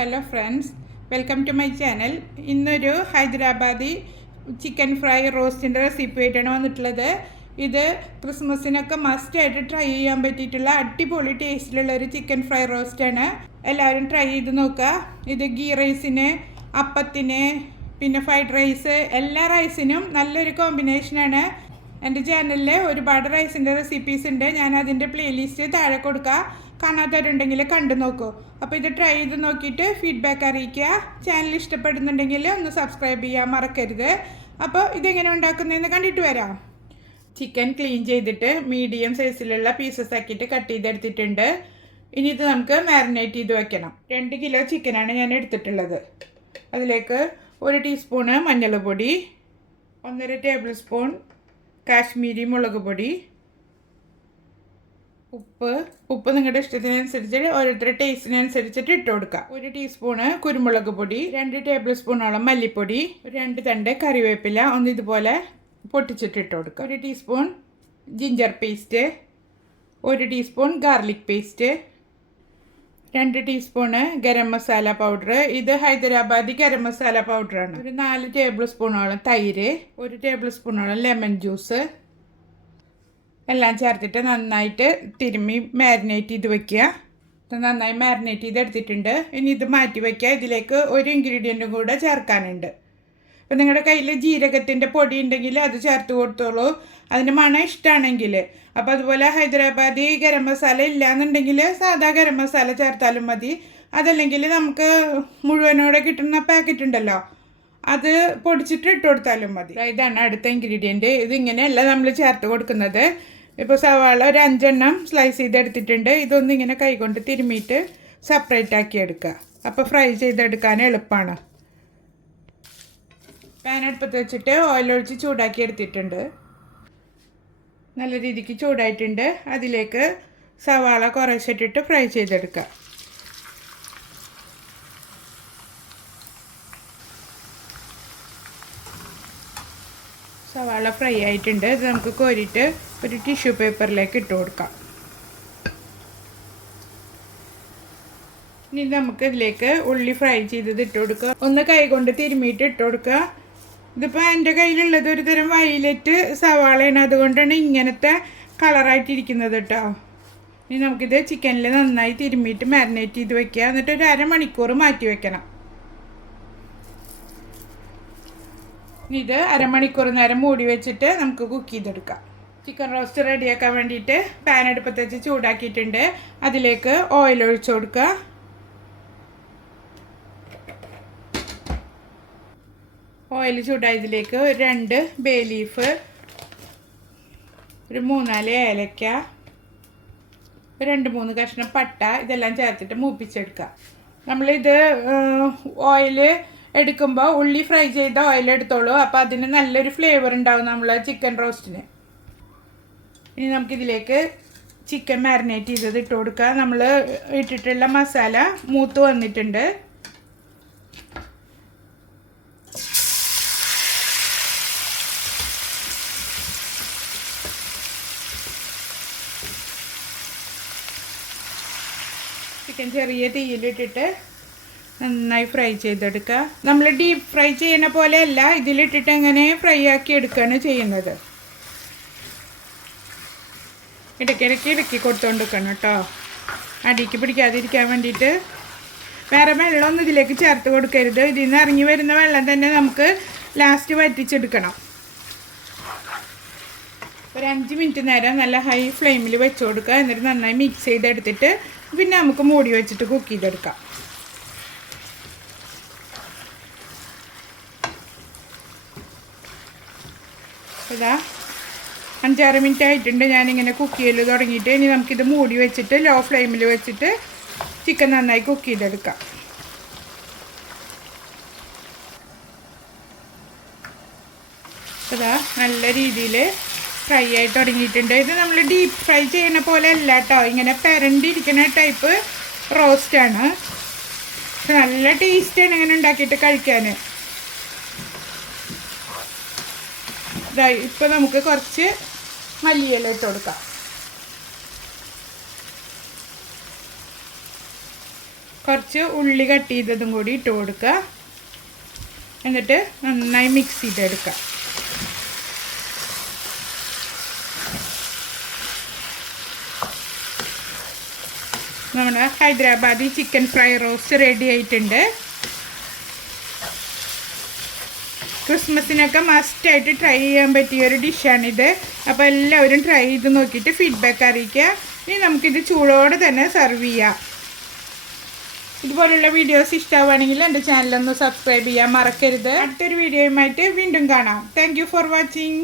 Hello friends welcome to my channel ഇന്നൊരു Hyderabadi chicken fry റോസ്റ്റിന്റെ recipe ആയിട്ടാണ് വന്നിട്ടുള്ളത്. ഇത് ക്രിസ്മസിനൊക്കെ മസ്റ്റായിട്ട് ട്രൈ ചെയ്യാൻ പറ്റിയിട്ടുള്ള അടിപൊളി ടേസ്റ്റിലുള്ള ഒരു ചിക്കൻ ഫ്രൈ റോസ്റ്റാണ് എല്ലാവരും ട്രൈ ചെയ്ത് നോക്കുക. ഇത് ഗീ റൈസിന് അപ്പത്തിന് പിന്നെ ഫ്രൈഡ് റൈസ് എല്ലാ റൈസിനും നല്ലൊരു കോമ്പിനേഷനാണ് എന്റെ ചാനലിൽ ഒരുപാട് റൈസിന്റെ റെസിപ്പീസ് ഉണ്ട്. ഞാൻ അതിന്റെ പ്ലേലിസ്റ്റ് താഴെ കൊടുക്കാം. കാണാത്തവരുണ്ടെങ്കിൽ കണ്ടു നോക്കൂ. അപ്പോൾ ഇത് ട്രൈ ചെയ്ത് നോക്കിയിട്ട് ഫീഡ്ബാക്ക് അറിയിക്കുക. ചാനൽ ഇഷ്ടപ്പെടുന്നുണ്ടെങ്കിൽ ഒന്ന് സബ്സ്ക്രൈബ് ചെയ്യാൻ മറക്കരുത്. അപ്പോൾ ഇതെങ്ങനെ ഉണ്ടാക്കുന്നതെന്ന് കണ്ടിട്ട് വരാം. ചിക്കൻ ക്ലീൻ ചെയ്തിട്ട് മീഡിയം സൈസിലുള്ള പീസസ് ആക്കിയിട്ട് കട്ട് ചെയ്തെടുത്തിട്ടുണ്ട്. ഇനി ഇത് നമുക്ക് മാരിനേറ്റ് ചെയ്ത് വെക്കണം. രണ്ട് കിലോ ചിക്കനാണ് ഞാൻ എടുത്തിട്ടുള്ളത്. അതിലേക്ക് ഒരു ടീസ്പൂണ് മഞ്ഞൾപ്പൊടി ഒന്നര ടേബിൾ സ്പൂൺ കാശ്മീരി മുളക് പൊടി ഉപ്പ് ഉപ്പ് നിങ്ങളുടെ ഇഷ്ടത്തിനനുസരിച്ച് ഓരോരുത്തരുടെ ടേസ്റ്റിനനുസരിച്ചിട്ട് ഇട്ട് കൊടുക്കുക. ഒരു ടീസ്പൂണ് കുരുമുളക് പൊടി രണ്ട് ടേബിൾ സ്പൂണോളം മല്ലിപ്പൊടി രണ്ട് തണ്ട് കറിവേപ്പില ഒന്ന് ഇതുപോലെ പൊട്ടിച്ചിട്ട് ഇട്ട് കൊടുക്കുക. ഒരു ടീസ്പൂൺ ജിഞ്ചർ പേസ്റ്റ് ഒരു ടീസ്പൂൺ ഗാർലിക് പേസ്റ്റ് രണ്ട് ടീസ്പൂണ് ഗരം മസാല പൗഡർ ഇത് ഹൈദരാബാദി ഗരം മസാല പൗഡറാണ് ഒരു നാല് ടേബിൾ സ്പൂണോളം തൈര് ഒരു ടേബിൾ സ്പൂണോളം ലെമൺ ജ്യൂസ് എല്ലാം ചേർത്തിട്ട് നന്നായിട്ട് തിരുമ്മി മാരിനേറ്റ് ചെയ്ത് വെക്കുക. ഇത് നന്നായി മാരിനേറ്റ് ചെയ്ത് എടുത്തിട്ടുണ്ട് ഇനി ഇത് മാറ്റി വയ്ക്കുക ഇതിലേക്ക് ഒരു ഇൻഗ്രീഡിയന്റും കൂടെ ചേർക്കാനുണ്ട്. അപ്പോൾ നിങ്ങളുടെ കയ്യിൽ ജീരകത്തിന്റെ പൊടി ഉണ്ടെങ്കിൽ അത് ചേർത്ത് കൊടുത്തോളൂ. അതിന് മണം ഇഷ്ടമാണെങ്കിൽ അപ്പോൾ അതുപോലെ ഹൈദരാബാദി ഗരം മസാല ഇല്ലയെന്നുണ്ടെങ്കിൽ സാധാ ഗരം മസാല ചേർത്താലും മതി. അതല്ലെങ്കിൽ നമുക്ക് മുഴുവനോടെ കിട്ടുന്ന പാക്കറ്റ് ഉണ്ടല്ലോ അത് പൊടിച്ചിട്ട് ഇട്ട് കൊടുത്താലും മതി. ഇതാണ് അടുത്ത ഇൻഗ്രീഡിയന്റ് ഇതിങ്ങനെയല്ല നമ്മൾ ചേർത്ത് കൊടുക്കുന്നത്. ഇപ്പോൾ സവാള ഒരു അഞ്ചെണ്ണം സ്ലൈസ് ചെയ്തെടുത്തിട്ടുണ്ട്. ഇതൊന്നും ഇങ്ങനെ കൈകൊണ്ട് തിരുമ്മിയിട്ട് സെപ്പറേറ്റ് ആക്കി എടുക്കുക. അപ്പോൾ ഫ്രൈ ചെയ്തെടുക്കാൻ എളുപ്പമാണ് പാൻ അടുപ്പത്ത് വെച്ചിട്ട് ഓയിലൊഴിച്ച് ചൂടാക്കി എടുത്തിട്ടുണ്ട്. നല്ല രീതിക്ക് ചൂടായിട്ടുണ്ട്. അതിലേക്ക് സവാള കുറച്ചിട്ടിട്ട് ഫ്രൈ ചെയ്തെടുക്കുക. സവാള ഫ്രൈ ആയിട്ടുണ്ട്. ഇത് നമുക്ക് കോരിയിട്ട് ഒരു ടിഷ്യൂ പേപ്പറിലേക്ക് ഇട്ട് കൊടുക്കാം. ഇനി നമുക്ക് ഇതിലേക്ക് ഉള്ളി ഫ്രൈ ചെയ്തത് ഇട്ട് കൊടുക്കുക. ഒന്ന് കൈ കൊണ്ട് തിരുമ്മിയിട്ട് ഇട്ട് കൊടുക്കുക. ഇതിപ്പോൾ എന്റെ കയ്യിലുള്ളത് ഒരു തരം വയലറ്റ് സവാളയാണ്. അതുകൊണ്ടാണ് ഇങ്ങനത്തെ കളറായിട്ടിരിക്കുന്നത് കേട്ടോ. ഇനി നമുക്കിത് ചിക്കനിൽ നന്നായി തിരുമ്മിയിട്ട് മാരിനേറ്റ് ചെയ്ത് വെക്കുക. എന്നിട്ട് ഒരു അരമണിക്കൂർ മാറ്റി വെക്കണം. ഇനി ഇത് അരമണിക്കൂർ നേരം മൂടി വെച്ചിട്ട് നമുക്ക് കുക്ക് ചെയ്തെടുക്കാം. ചിക്കൻ റോസ്റ്റ് റെഡിയാക്കാൻ വേണ്ടിയിട്ട് പാൻ അടുപ്പത്ത് വെച്ച് ചൂടാക്കിയിട്ടുണ്ട്. അതിലേക്ക് ഓയിൽ ഒഴിച്ചു കൊടുക്കുക. ഓയിൽ ചൂടായതിലേക്ക് ഒരു രണ്ട് ബേ ലീഫ് ഒരു മൂന്നാൽ ഏലക്ക രണ്ട് മൂന്ന് കഷ്ണം പട്ട ഇതെല്ലാം ചേർത്തിട്ട് മൂപ്പിച്ചെടുക്കുക. നമ്മളിത് ഓയിൽ എടുക്കുമ്പോൾ ഉള്ളി ഫ്രൈ ചെയ്ത ഓയിൽ എടുത്തോളൂ. അപ്പോൾ അതിന് നല്ലൊരു ഫ്ലേവർ ഉണ്ടാവും നമ്മൾ ചിക്കൻ റോസ്റ്റിന് ഇനി നമുക്കിതിലേക്ക് ചിക്കൻ മാരിനേറ്റ് ചെയ്തത് ഇട്ട് കൊടുക്കുക നമ്മൾ ഇട്ടിട്ടുള്ള മസാല മൂത്ത് വന്നിട്ടുണ്ട്. ചിക്കൻ ചെറിയ തീയിലിട്ടിട്ട് നന്നായി ഫ്രൈ ചെയ്തെടുക്കുക നമ്മൾ ഡീപ്പ് ഫ്രൈ ചെയ്യുന്ന പോലെയല്ല ഇതിലിട്ടിട്ട് എങ്ങനെ ഫ്രൈ ആക്കി എടുക്കുകയാണ് ചെയ്യുന്നത്. ഇടയ്ക്കിടയ്ക്ക് ഇടയ്ക്ക് കൊടുത്തുകൊണ്ടിരിക്കണം കേട്ടോ. അടിക്ക് പിടിക്കാതിരിക്കാൻ വേണ്ടിയിട്ട്. വേറെ വെള്ളമൊന്നും ഇതിലേക്ക് ചേർത്ത് കൊടുക്കരുത്. ഇതിൽ നിന്ന് ഇറങ്ങി വരുന്ന വെള്ളം തന്നെ നമുക്ക് ലാസ്റ്റ് വറ്റിച്ചെടുക്കണം. ഒരു അഞ്ച് മിനിറ്റ് നേരം നല്ല ഹൈ ഫ്ലെയിമിൽ വെച്ച് കൊടുക്കുക. എന്നിട്ട് നന്നായി മിക്സ് ചെയ്തെടുത്തിട്ട് പിന്നെ നമുക്ക് മൂടി വെച്ചിട്ട് കുക്ക് ചെയ്തെടുക്കാം. ഇതാ. അഞ്ചാറ് മിനിറ്റ് ആയിട്ടുണ്ട്. ഞാനിങ്ങനെ കുക്ക് ചെയ്യൽ തുടങ്ങിയിട്ട് ഇനി നമുക്കിത് മൂടി വെച്ചിട്ട് ലോ ഫ്ലെയിമിൽ വെച്ചിട്ട് ചിക്കൻ നന്നായി കുക്ക് ചെയ്തെടുക്കാം. അതാ നല്ല രീതിയിൽ ഫ്രൈ ആയി തുടങ്ങിയിട്ടുണ്ട്. ഇത് നമ്മൾ ഡീപ്പ് ഫ്രൈ ചെയ്യുന്ന പോലെ അല്ല കേട്ടോ ഇങ്ങനെ പെരണ്ടിരിക്കുന്ന ടൈപ്പ് റോസ്റ്റാണ് നല്ല ടേസ്റ്റാണ് ഇങ്ങനെ ഉണ്ടാക്കിയിട്ട് കഴിക്കാൻ ഇപ്പോൾ നമുക്ക് കുറച്ച് മല്ലിയില ഇട്ട് കൊടുക്കാം. കുറച്ച് ഉള്ളി കട്ട് ചെയ്തതും കൂടി ഇട്ട് കൊടുക്കുക. എന്നിട്ട് നന്നായി മിക്സ് ചെയ്തെടുക്കുക. നമ്മുടെ Hyderabadi chicken fry roast ready ആയിട്ടുണ്ട്. ക്രിസ്മസിനൊക്കെ മസ്റ്റായിട്ട് ട്രൈ ചെയ്യാൻ പറ്റിയ ഒരു ഡിഷാണിത് അപ്പോൾ എല്ലാവരും ട്രൈ ചെയ്ത് നോക്കിയിട്ട് ഫീഡ്ബാക്ക് അറിയിക്കുക. ഇനി നമുക്കിത് ചൂടോടെ തന്നെ സെർവ് ചെയ്യാം. ഇതുപോലുള്ള വീഡിയോസ് ഇഷ്ടമാവുകയാണെങ്കിൽ എന്റെ ചാനലൊന്ന് സബ്സ്ക്രൈബ് ചെയ്യാൻ മറക്കരുത്. അടുത്തൊരു വീഡിയോയുമായിട്ട് വീണ്ടും കാണാം. Thank for watching